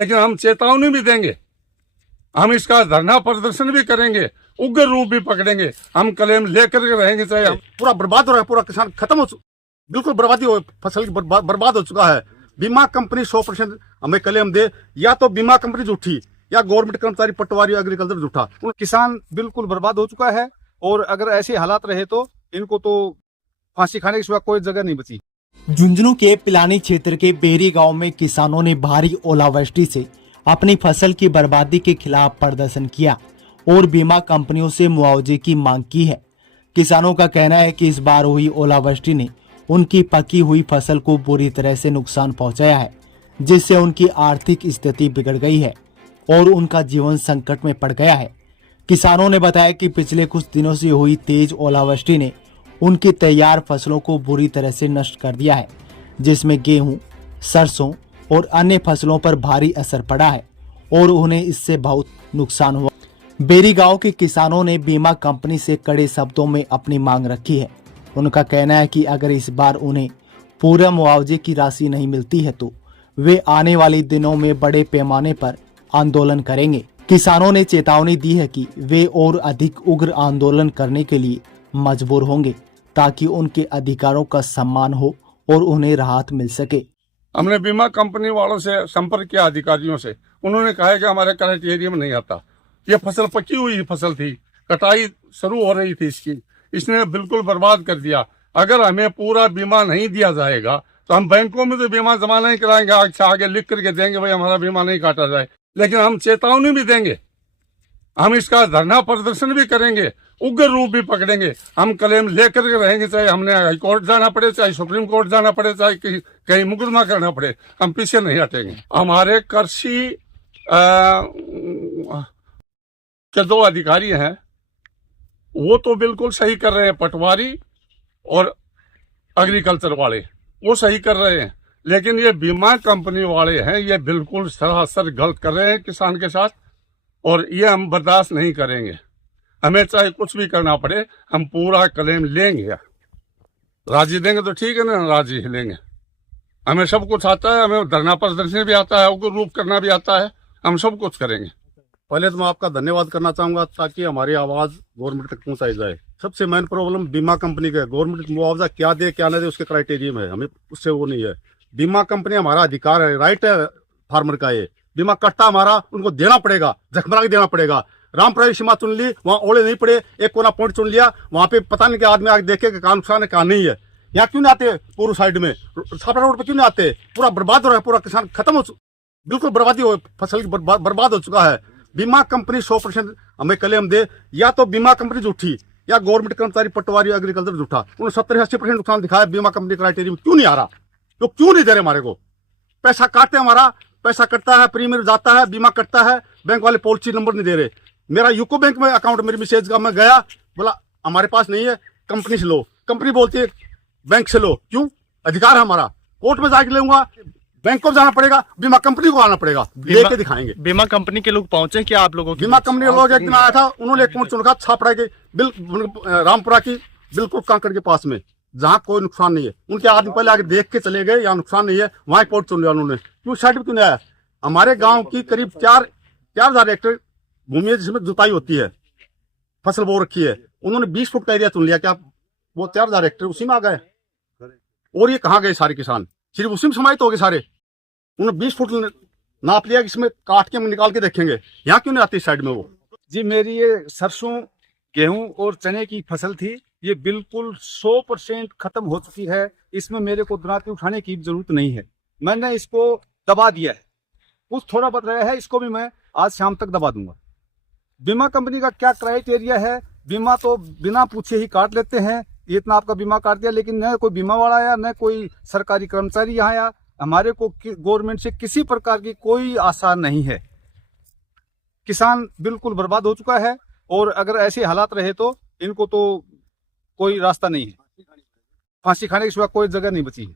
लेकिन हम चेतावनी भी देंगे, हम इसका धरना प्रदर्शन भी करेंगे, उग्र रूप भी पकड़ेंगे, हम क्लेम लेकर के रहेंगे। चाहे पूरा बर्बाद हो रहा है, पूरा किसान खत्म बिल्कुल बर्बादी हो, फसल की बर्बाद हो चुका है। बीमा कंपनी 100% हमें क्लेम दे, या तो बीमा कंपनी झूठी या गवर्नमेंट कर्मचारी पटवारी एग्रीकल्चर झूठा। किसान बिल्कुल बर्बाद हो चुका है और अगर ऐसे हालात रहे तो इनको तो फांसी खाने के सिवा कोई जगह नहीं बची। झुंझुनू के पिलानी क्षेत्र के बेरी गांव में किसानों ने भारी ओलावृष्टि से अपनी फसल की बर्बादी के खिलाफ प्रदर्शन किया और बीमा कंपनियों से मुआवजे की मांग की है। किसानों का कहना है कि इस बार हुई ओलावृष्टि ने उनकी पकी हुई फसल को बुरी तरह से नुकसान पहुंचाया है, जिससे उनकी आर्थिक स्थिति बिगड़ गई है और उनका जीवन संकट में पड़ गया है। किसानों ने बताया कि पिछले कुछ दिनों से हुई तेज ओलावृष्टि ने उनकी तैयार फसलों को बुरी तरह से नष्ट कर दिया है, जिसमें गेहूं, सरसों और अन्य फसलों पर भारी असर पड़ा है और उन्हें इससे बहुत नुकसान हुआ। बेरी गांव के किसानों ने बीमा कंपनी से कड़े शब्दों में अपनी मांग रखी है। उनका कहना है कि अगर इस बार उन्हें पूरा मुआवजे की राशि नहीं मिलती है तो वे आने वाले दिनों में बड़े पैमाने पर आंदोलन करेंगे। किसानों ने चेतावनी दी है कि वे और अधिक उग्र आंदोलन करने के लिए मजबूर होंगे ताकि उनके अधिकारों का सम्मान हो और उन्हें राहत मिल सके। हमने बीमा कंपनी वालों से संपर्क किया, अधिकारियों से। उन्होंने कहा कि हमारे क्राइटेरिया में नहीं आता। ये फसल पकी हुई फसल थी, कटाई शुरू हो रही थी इसने बिल्कुल बर्बाद कर दिया। अगर हमें पूरा बीमा नहीं दिया जाएगा तो हम बैंकों में तो बीमा जमा नहीं कराएंगे, आगे लिख करके देंगे भाई हमारा बीमा नहीं काटा जाए। लेकिन हम चेतावनी भी देंगे, हम इसका धरना प्रदर्शन भी करेंगे, उग्र रूप भी पकड़ेंगे, हम क्लेम लेकर के रहेंगे। चाहे हमने हाई कोर्ट जाना पड़े, चाहे सुप्रीम कोर्ट जाना पड़े, चाहे कहीं मुकदमा करना पड़े, हम पीछे नहीं हटेंगे। हमारे कृषि के 2 अधिकारी हैं, वो तो बिल्कुल सही कर रहे हैं, पटवारी और एग्रीकल्चर वाले वो सही कर रहे हैं। लेकिन ये बीमा कंपनी वाले हैं, ये बिल्कुल सरासर गलत कर रहे हैं किसान के साथ, और ये हम बर्दाश्त नहीं करेंगे। हमें चाहे कुछ भी करना पड़े, हम पूरा क्लेम लेंगे। राजी देंगे तो ठीक है ना, राजी लेंगे। हमें सब कुछ आता है, हमें धरना प्रदर्शन भी आता है, उग्र रूप करना भी आता है, हम सब कुछ करेंगे। पहले तो मैं आपका धन्यवाद करना चाहूंगा ताकि हमारी आवाज गवर्नमेंट तक पहुंचाई जाए। सबसे मेन प्रॉब्लम बीमा कंपनी का, गवर्नमेंट मुआवजा क्या दे क्या ना दे उसके क्राइटेरिया में है, हमें उससे वो नहीं है। बीमा कंपनी हमारा अधिकार है, राइट है फार्मर का। ये बीमा कट्टा हमारा, उनको देना पड़ेगा, जखमरा के देना पड़ेगा। रामपुरा सीमा चुन ली, वहाँ ओले नहीं पड़े, एक कोना पॉइंट चुन लिया, वहाँ पे पता नहीं क्या आदमी आगे देखे कहाँ नुकसान है कहाँ नहीं है। यहाँ क्यों नहीं आते पूर्व साइड में, छापरा रोड पे क्यों नहीं आते? पूरा बर्बाद हो रहा है, पूरा किसान खत्म हो, बिल्कुल बर्बादी हो, फसल की बर्बाद हो चुका है। बीमा कंपनी 100% हमें क्लेम दे, या तो बीमा कंपनी झूठी या गवर्नमेंट कर्मचारी पटवारी एग्रीकल्चर झूठा। उन्होंने 70-80% नुकसान दिखाया। बीमा कंपनी क्राइटेरिया में क्यों नहीं आ रहा? तो क्यों नहीं दे रहे हमारे को? पैसा काटते हमारा, पैसा कटता है, प्रीमियम जाता है, बीमा कटता है, बैंक वाले पॉलिसी नंबर नहीं दे रहे। मेरा यूको बैंक में अकाउंट, मेरी मैसेज का, मैं गया, बोला हमारे पास नहीं है, कंपनी से लो। कंपनी बोलती है बैंक से लो। क्यों? अधिकार है हमारा, कोर्ट में जाके लेऊंगा, बैंक को जाना पड़ेगा, बीमा कंपनी को आना पड़ेगा, लेके दिखाएंगे। बीमा कंपनी के लोग पहुंचे क्या आप लोगों की? बीमा कंपनी के लोग एक दिन आया था, उन्होंने एक पॉइंट चुना छापड़ा के रामपुरा की बिल्कुल कांकड़ के पास में, जहाँ कोई नुकसान नहीं है। उनके आदमी पहले आगे देख के चले गए, यहाँ नुकसान नहीं है, वहाँ पॉइंट चुन लिया उन्होंने। क्यों साइड पे क्यों नहीं आया? हमारे गाँव की करीब 4,000 हेक्टेयर भूमि है जिसमें जुताई होती है, फसल बो रखी है। उन्होंने 20 फुट का एरिया चुन लिया, क्या वो 4,000 हेक्टेयर उसी में आ गए? और ये कहाँ गए सारे किसान? सिर्फ उसी में समाहित हो गए सारे। उन्होंने 20 फुट नाप लिया, इसमें काट के हम निकाल के देखेंगे। यहाँ क्यों नहीं आती इस साइड में वो? जी, मेरी ये सरसों, गेहूं और चने की फसल थी, ये बिल्कुल 100% खत्म हो चुकी है। इसमें मेरे को दुनाती उठाने की जरूरत नहीं है, मैंने इसको दबा दिया है। कुछ थोड़ा बच रहा है, इसको भी मैं आज शाम तक दबा दूंगा। बीमा कंपनी का क्या क्राइटेरिया है? बीमा तो बिना पूछे ही काट लेते हैं, इतना आपका बीमा काट दिया, लेकिन न कोई बीमा वाला आया, न कोई सरकारी कर्मचारी यहाँ आया। हमारे को गवर्नमेंट से किसी प्रकार की कोई आशा नहीं है। किसान बिल्कुल बर्बाद हो चुका है और अगर ऐसे हालात रहे तो इनको तो कोई रास्ता नहीं है, फांसी खाने के सिवा कोई जगह नहीं बची है।